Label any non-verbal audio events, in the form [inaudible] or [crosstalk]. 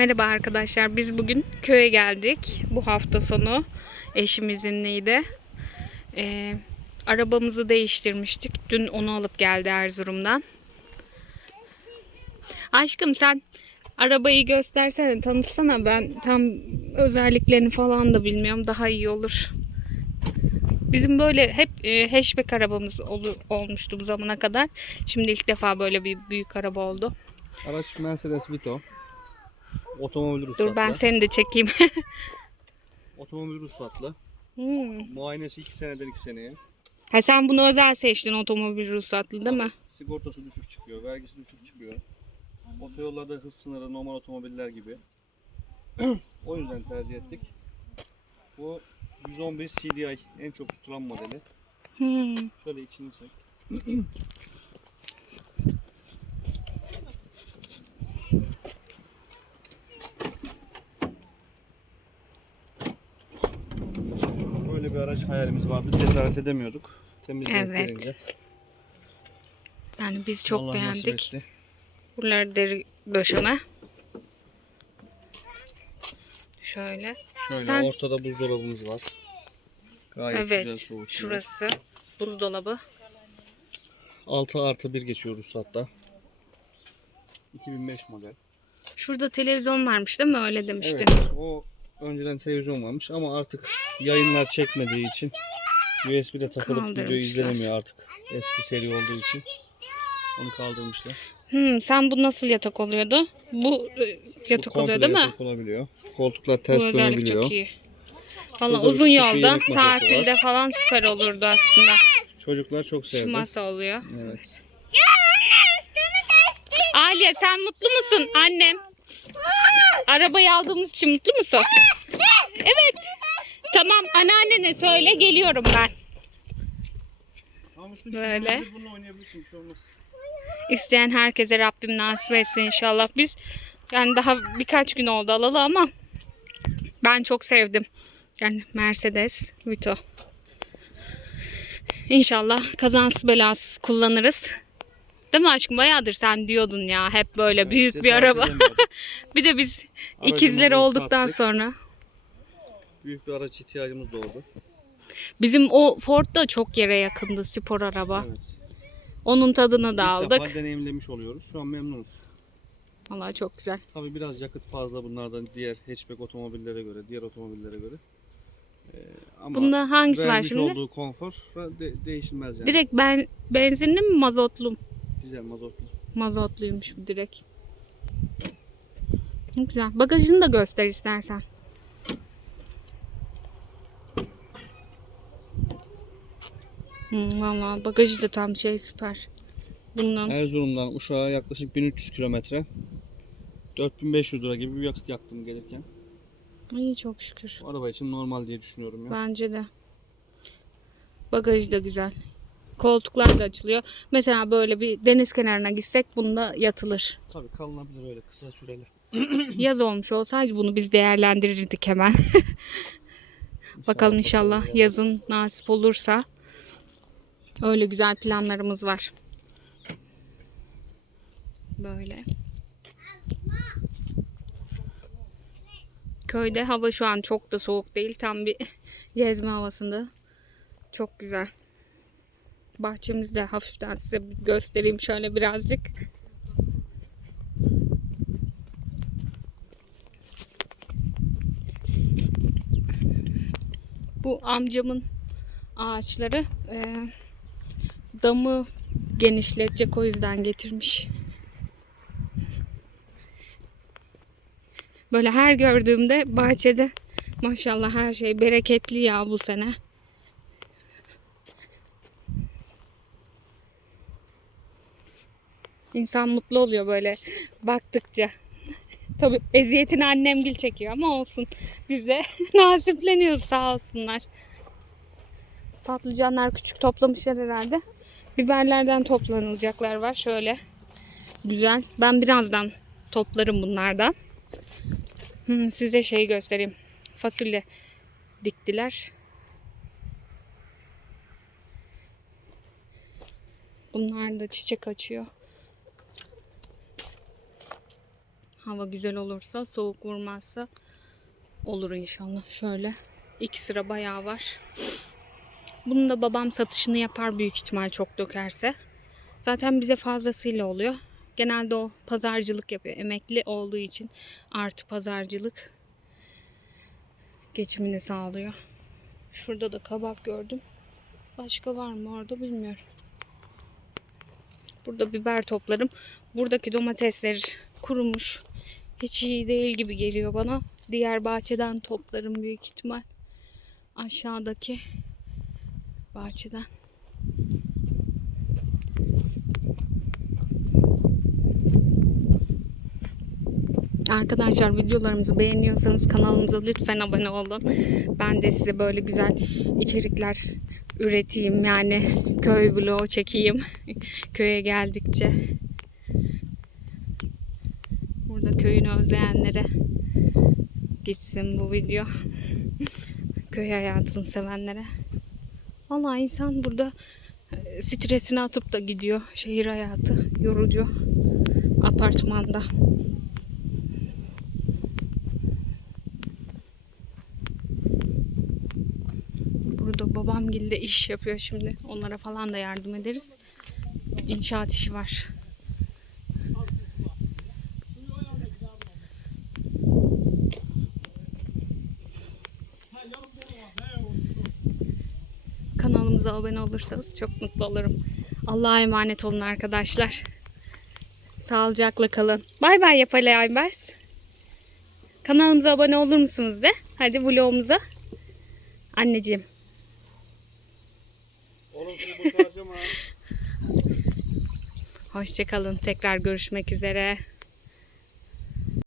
Merhaba arkadaşlar. Biz bugün köye geldik. Bu hafta sonu eşim izinliydi. Ee, arabamızı değiştirmiştik. Dün onu alıp geldi Erzurum'dan. Aşkım sen arabayı göstersene, tanıtsana. Ben tam özelliklerini falan da bilmiyorum. Daha iyi olur. Bizim böyle hep e, hatchback arabamız olur, olmuştu bu zamana kadar. Şimdi ilk defa böyle bir büyük araba oldu. Araç Mercedes Vito. Otomobil ruhsatlı. Dur ben seni de çekeyim. [laughs] Otomobil ruhsatlı. Hmm. Muayenesi 2 seneden 2 seneye. Ha sen bunu özel seçtin otomobil ruhsatlı değil mi? Sigortası düşük çıkıyor, vergisi düşük çıkıyor. Otoyollarda hız sınırı normal otomobiller gibi. [clears throat] o yüzden tercih ettik. Bu 111 CDI en çok tutulan modeli. Hmm. Şöyle içini çek. [clears throat] Böyle bir araç hayalimiz vardı. Cesaret edemiyorduk. Temizlik Evet. Yani biz çok Allah beğendik. etti. Buraları deri döşeme. Şöyle. Şöyle Sen- ortada buzdolabımız var. Gayet güzel evet. soğutuyor. Şurası buzdolabı. 6 artı 1 geçiyoruz hatta. 2005 model. Şurada televizyon varmış değil mi? Öyle demiştin. Evet o önceden televizyon varmış ama artık yayınlar çekmediği için USB'de takılıp video izlenemiyor artık. Eski seri olduğu için. Onu kaldırmışlar. Hmm, sen bu nasıl yatak oluyordu? Bu e, yatak Bu oluyor değil mi? yatak olabiliyor. Koltuklar Bu ters özellik dönebiliyor. çok iyi. Valla uzun yolda, tatilde var. falan süper olurdu aslında. Çocuklar çok Şu sevdi. masa oluyor. Evet. Aliye sen mutlu musun annem? Arabayı aldığımız için mutlu musun? Evet. Tamam anneannene söyle geliyorum ben. Böyle. İsteyen herkese Rabbim nasip etsin inşallah. Biz yani daha birkaç gün oldu alalı ama ben çok sevdim. Yani Mercedes Vito. İnşallah kazansız belasız kullanırız. Değil mi aşkım? Bayağıdır sen diyordun ya hep böyle Evet, büyük bir cesaret araba. edemiyordum. [laughs] bir de biz Aracımızı ikizler olduktan sattık. sonra. Büyük bir araç ihtiyacımız doğdu. Bizim o Ford da çok yere yakındı spor araba. Evet. Onun tadını da İlk aldık. defa deneyimlemiş oluyoruz. Şu an memnunuz. Vallahi çok güzel. Tabii biraz yakıt fazla bunlardan diğer hatchback otomobillere göre, diğer otomobillere göre. Ee, ama Bunda hangisi var vermiş şimdi? olduğu konfor de- değişilmez yani. Direkt ben benzinli mi mazotlu mu? Dizel mazotlu. Mazotluymuş bu direkt. Ne Güzel. Bagajını da göster istersen. Hmm, Valla bagajı da tam şey süper. Bundan Erzurum'dan Uşak'a yaklaşık 1300 kilometre. 4500 lira gibi bir yakıt yaktım gelirken. iyi çok şükür. Bu araba için normal diye düşünüyorum ya. Bence de. Bagajı da güzel. Koltuklar da açılıyor. Mesela böyle bir deniz kenarına gitsek bunda yatılır. Tabii kalınabilir öyle kısa süreli. [clears throat] Yaz olmuş olsaydı bunu biz değerlendirirdik hemen. Bakalım inşallah bakalım. yazın nasip olursa. Öyle güzel planlarımız var. Böyle. Köyde hava şu an çok da soğuk değil. Tam bir [laughs] gezme havasında. Çok güzel. Bahçemizde hafiften size göstereyim şöyle birazcık. Bu amcamın ağaçları e, damı genişletecek o yüzden getirmiş. Böyle her gördüğümde bahçede maşallah her şey bereketli ya bu sene. İnsan mutlu oluyor böyle baktıkça. [laughs] Tabii eziyetini annemgil çekiyor ama olsun. Biz de [laughs] nasipleniyoruz sağ olsunlar. Patlıcanlar küçük toplamışlar herhalde. Biberlerden toplanılacaklar var şöyle. Güzel. Ben birazdan toplarım bunlardan. Hmm, size şey göstereyim. Fasulye diktiler. Bunlar da çiçek açıyor. Hava güzel olursa, soğuk vurmazsa olur inşallah. Şöyle iki sıra bayağı var. Bunun da babam satışını yapar büyük ihtimal çok dökerse. Zaten bize fazlasıyla oluyor. Genelde o pazarcılık yapıyor. Emekli olduğu için artı pazarcılık geçimini sağlıyor. Şurada da kabak gördüm. Başka var mı orada bilmiyorum. Burada biber toplarım. Buradaki domatesler kurumuş. Hiç iyi değil gibi geliyor bana. Diğer bahçeden toplarım büyük ihtimal. Aşağıdaki bahçeden. Arkadaşlar videolarımızı beğeniyorsanız kanalımıza lütfen abone olun. Ben de size böyle güzel içerikler üreteyim. Yani köy vlogu çekeyim. [laughs] Köye geldikçe. Köyünü özleyenlere gitsin bu video. [laughs] Köy hayatını sevenlere. Vallahi insan burada e, stresini atıp da gidiyor. Şehir hayatı yorucu. Apartmanda. Burada babam de iş yapıyor şimdi. Onlara falan da yardım ederiz. İnşaat işi var. Kanalımıza abone olursanız çok mutlu olurum. Allah'a emanet olun arkadaşlar. Sağlıcakla kalın. Bay bay yap Ali Aybers. Kanalımıza abone olur musunuz de? Hadi vlogumuza. Anneciğim. Oğlum. [laughs] Hoşçakalın. Tekrar görüşmek üzere.